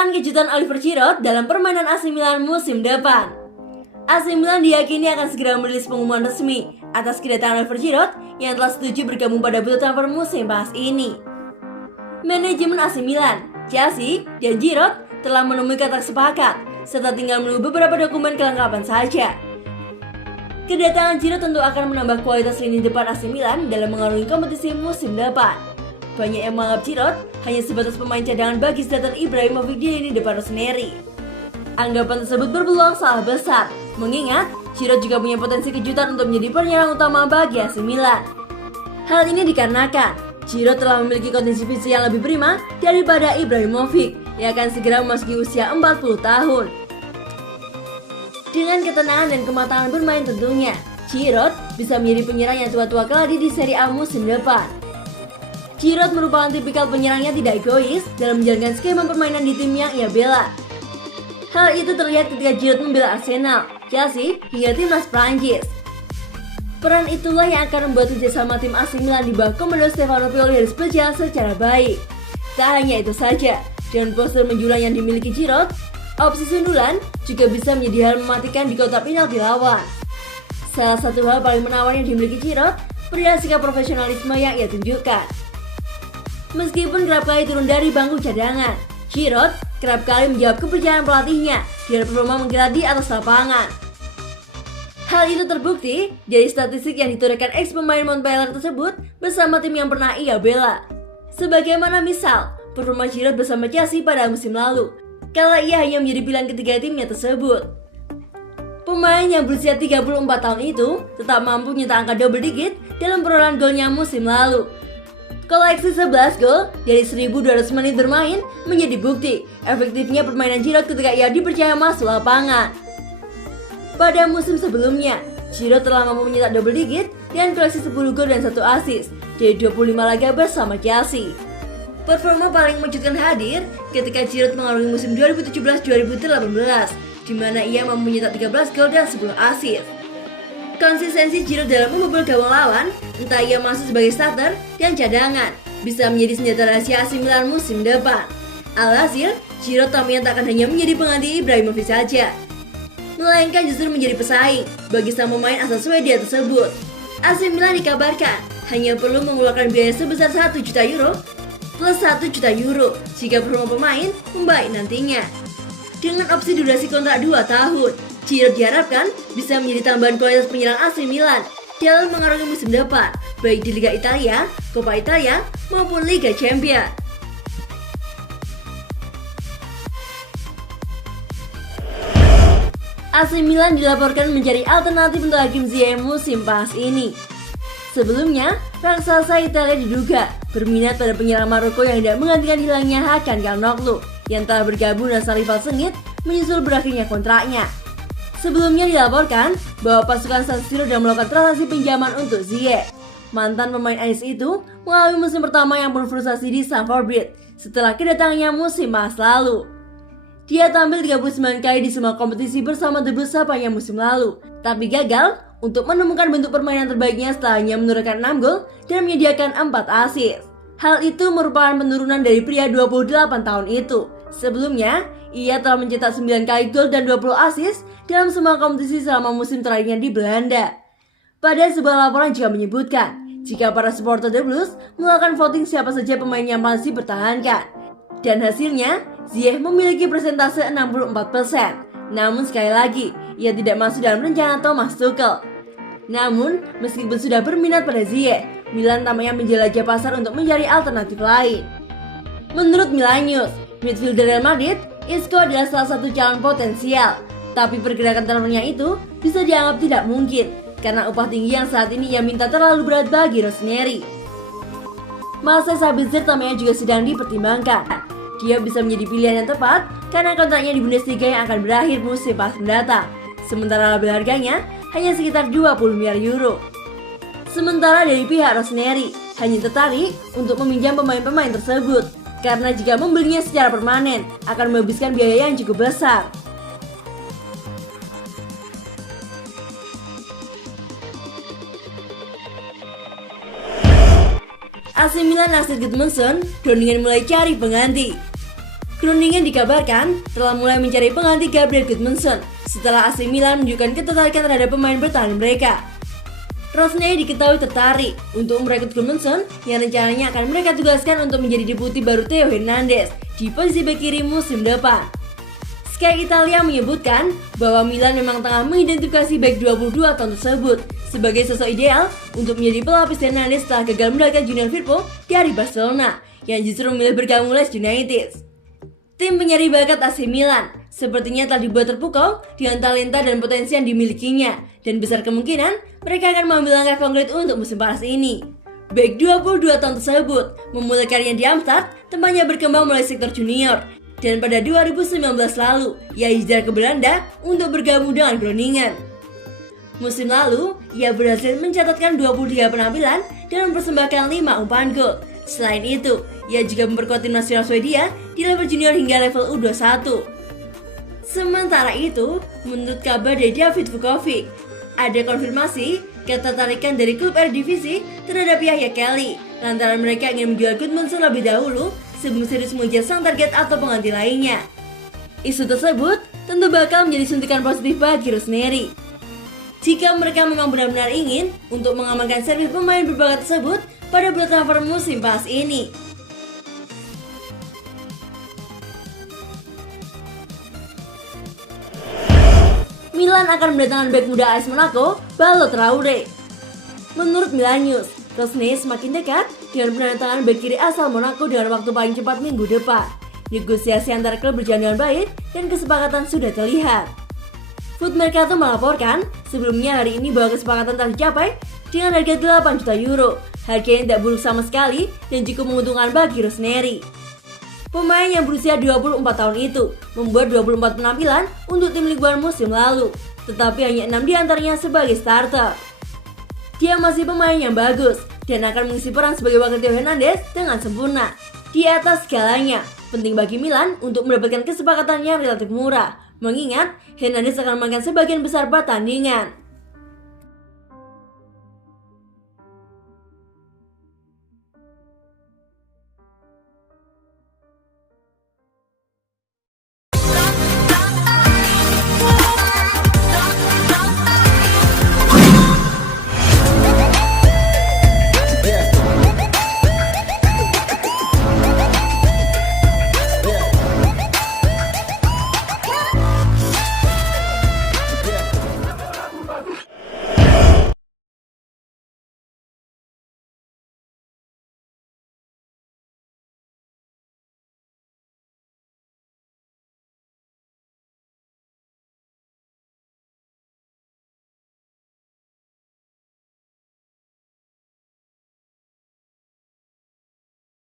peran kejutan Oliver Giroud dalam permainan AC Milan musim depan. AC Milan diyakini akan segera merilis pengumuman resmi atas kedatangan Oliver Giroud yang telah setuju bergabung pada bursa transfer musim panas ini. Manajemen AC Milan, Chelsea, dan Giroud telah menemui kata sepakat serta tinggal menunggu beberapa dokumen kelengkapan saja. Kedatangan Giroud tentu akan menambah kualitas lini depan AC Milan dalam mengarungi kompetisi musim depan. Banyak yang menganggap Giroud hanya sebatas pemain cadangan bagi Zlatan Ibrahimovic di lini depan Rossoneri. Anggapan tersebut berpeluang salah besar, mengingat Giroud juga punya potensi kejutan untuk menjadi penyerang utama bagi AC Milan. Hal ini dikarenakan Giroud telah memiliki kondisi fisik yang lebih prima daripada Ibrahimovic yang akan segera memasuki usia 40 tahun. Dengan ketenangan dan kematangan bermain tentunya, Giroud bisa menjadi penyerang yang tua-tua keladi di Serie A musim depan. Giroud merupakan tipikal penyerang yang tidak egois dalam menjalankan skema permainan di tim yang ia bela. Hal itu terlihat ketika Giroud membela Arsenal, Chelsea, hingga timnas Prancis. Peran itulah yang akan membuat kerjasama tim AC Milan di bawah komando Stefano Pioli harus berjalan secara baik. Tak hanya itu saja, dengan postur menjulang yang dimiliki Giroud, opsi sundulan juga bisa menjadi hal mematikan di kotak penalti lawan. Salah satu hal paling menawan yang dimiliki Giroud perihal sikap profesionalisme yang ia tunjukkan. Meskipun kerap kali turun dari bangku cadangan, Giroud kerap kali menjawab kepercayaan pelatihnya dengan performa mengkilat di atas lapangan. Hal itu terbukti dari statistik yang ditorehkan ex pemain Montpellier tersebut bersama tim yang pernah ia bela. Sebagaimana misal, performa Giroud bersama Chelsea pada musim lalu, kala ia hanya menjadi pilihan ketiga timnya tersebut. Pemain yang berusia 34 tahun itu tetap mampu mencetak angka double digit dalam perolehan golnya musim lalu. Koleksi 11 gol dari 1.200 menit bermain menjadi bukti efektifnya permainan Giroud ketika ia dipercaya masuk lapangan. Pada musim sebelumnya, Giroud telah mampu mencetak double digit dengan koleksi 10 gol dan 1 assist dari 25 laga bersama Chelsea. Performa paling mengejutkan hadir ketika Giroud mengarungi musim 2017-2018, di mana ia mampu mencetak 13 gol dan 10 assist. Konsistensi Giroud dalam membobol gawang lawan, entah ia masuk sebagai starter dan cadangan, bisa menjadi senjata rahasia AC Milan musim depan. Alhasil, Giroud tak menyatakan hanya menjadi pengganti Ibrahimovic saja, melainkan justru menjadi pesaing bagi sang pemain asal Swedia tersebut. AC Milan dikabarkan hanya perlu mengeluarkan biaya sebesar 1 juta euro plus 1 juta euro jika performa pemain membaik nantinya. Dengan opsi durasi kontrak 2 tahun, Giroud diharapkan bisa menjadi tambahan kualitas penyerang AC Milan dalam mengarungi musim depan, baik di Liga Italia, Coppa Italia, maupun Liga Champions. AC Milan dilaporkan mencari alternatif untuk Hakim Ziyech musim panas ini. Sebelumnya, raksasa Italia diduga berminat pada penyerang Maroko yang tidak menggantikan hilangnya Hakan Calhanoglu yang telah bergabung dengan sang rival sengit menyusul berakhirnya kontraknya. Sebelumnya dilaporkan bahwa pasukan San Siro sudah melakukan transaksi pinjaman untuk Ziyech. Mantan pemain Ajax itu mengalami musim pertama yang penuh frustasi di Stamford Bridge setelah kedatangannya musim panas lalu. Dia tampil 39 kali di semua kompetisi bersama The Blues sepanjang musim lalu, tapi gagal untuk menemukan bentuk permainan terbaiknya setelah hanya menurunkan 6 gol dan menyediakan 4 assist. Hal itu merupakan penurunan dari pria 28 tahun itu. Sebelumnya, ia telah mencetak 9 kali gol dan 20 assist dalam semua kompetisi selama musim terakhirnya di Belanda. Pada sebuah laporan juga menyebutkan, jika para supporter The Blues melakukan voting siapa saja pemain yang masih dipertahankan. Dan hasilnya, Ziyech memiliki persentase 64%. Namun sekali lagi, ia tidak masuk dalam rencana Thomas Tuchel. Namun, meskipun sudah berminat pada Ziyech, Milan tampaknya menjelajah pasar untuk mencari alternatif lain. Menurut Milan News, midfielder Real Madrid, Isco adalah salah satu calon potensial. Tapi pergerakan transfernya itu bisa dianggap tidak mungkin karena upah tinggi yang saat ini ia minta terlalu berat bagi Rossoneri. Marcel Sabitzer tampaknya juga sedang dipertimbangkan. Dia bisa menjadi pilihan yang tepat karena kontraknya di Bundesliga yang akan berakhir musim panas mendatang. Sementara label harganya hanya sekitar 20 miliar euro. Sementara dari pihak Rossoneri hanya tertarik untuk meminjam pemain-pemain tersebut karena jika membelinya secara permanen akan menghabiskan biaya yang cukup besar. AC Milan Asset Gudmundsson Groningen mulai cari pengganti. Groningen dikabarkan telah mulai mencari pengganti Gabriel Gudmundsson setelah AC Milan menunjukkan ketertarikan terhadap pemain bertahan mereka. Rossoneri diketahui tertarik untuk merekrut Gudmundsson yang rencananya akan mereka tugaskan untuk menjadi deputi baru Theo Hernandez di posisi bek kiri musim depan. Sky Italia menyebutkan bahwa Milan memang tengah mengidentifikasi bek 22 tahun tersebut sebagai sosok ideal untuk menjadi pelapis Hernandez setelah gagal mendapatkan Junior Firpo dari Barcelona yang justru memilih bergabung Leeds United. Tim penyari bakat AC Milan sepertinya telah dibuat terpukau dengan talenta dan potensi yang dimilikinya, dan besar kemungkinan mereka akan mengambil langkah konkret untuk musim panas ini. Bek 22 tahun tersebut memulai karirnya di Amsterdam, tempatnya berkembang mulai sektor junior, dan pada 2019 lalu ia hijrah ke Belanda untuk bergabung dengan Groningen. Musim lalu, ia berhasil mencatatkan 23 penampilan dan mempersembahkan 5 umpan gol. Selain itu, ia juga memperkuat tim nasional Swedia di level junior hingga level U21. Sementara itu, menurut kabar dari David Vukovic, ada konfirmasi ketertarikan dari klub Eredivisie terhadap Yahya Kelly lantaran mereka ingin menjual Gudmundsson lebih dahulu sebelum serius mengejar sang target atau pengganti lainnya. Isu tersebut tentu bakal menjadi suntikan positif bagi Rossoneri. Jika mereka memang benar-benar ingin untuk mengamankan servis pemain berbakat tersebut pada bursa transfer musim panas ini. Milan akan mendatangkan bek muda AS Monaco, Ballo Traoré. Menurut Milan News, Rossoneri semakin dekat dengan penandatangan bek kiri asal Monaco dengan waktu paling cepat minggu depan. Negosiasi antara klub berjalan dengan baik dan kesepakatan sudah terlihat. Foot Mercato melaporkan sebelumnya hari ini bahwa kesepakatan telah dicapai dengan harga 8 juta euro. Harga yang tidak buruk sama sekali dan cukup menguntungkan bagi Rossoneri. Pemain yang berusia 24 tahun itu membuat 24 penampilan untuk tim Ligue 1 musim lalu, tetapi hanya 6 diantaranya sebagai starter. Dia masih pemain yang bagus dan akan mengisi peran sebagai wakil Theo Hernandez dengan sempurna. Di atas segalanya, penting bagi Milan untuk mendapatkan kesepakatan yang relatif murah, mengingat Hernandez akan memainkan sebagian besar pertandingan.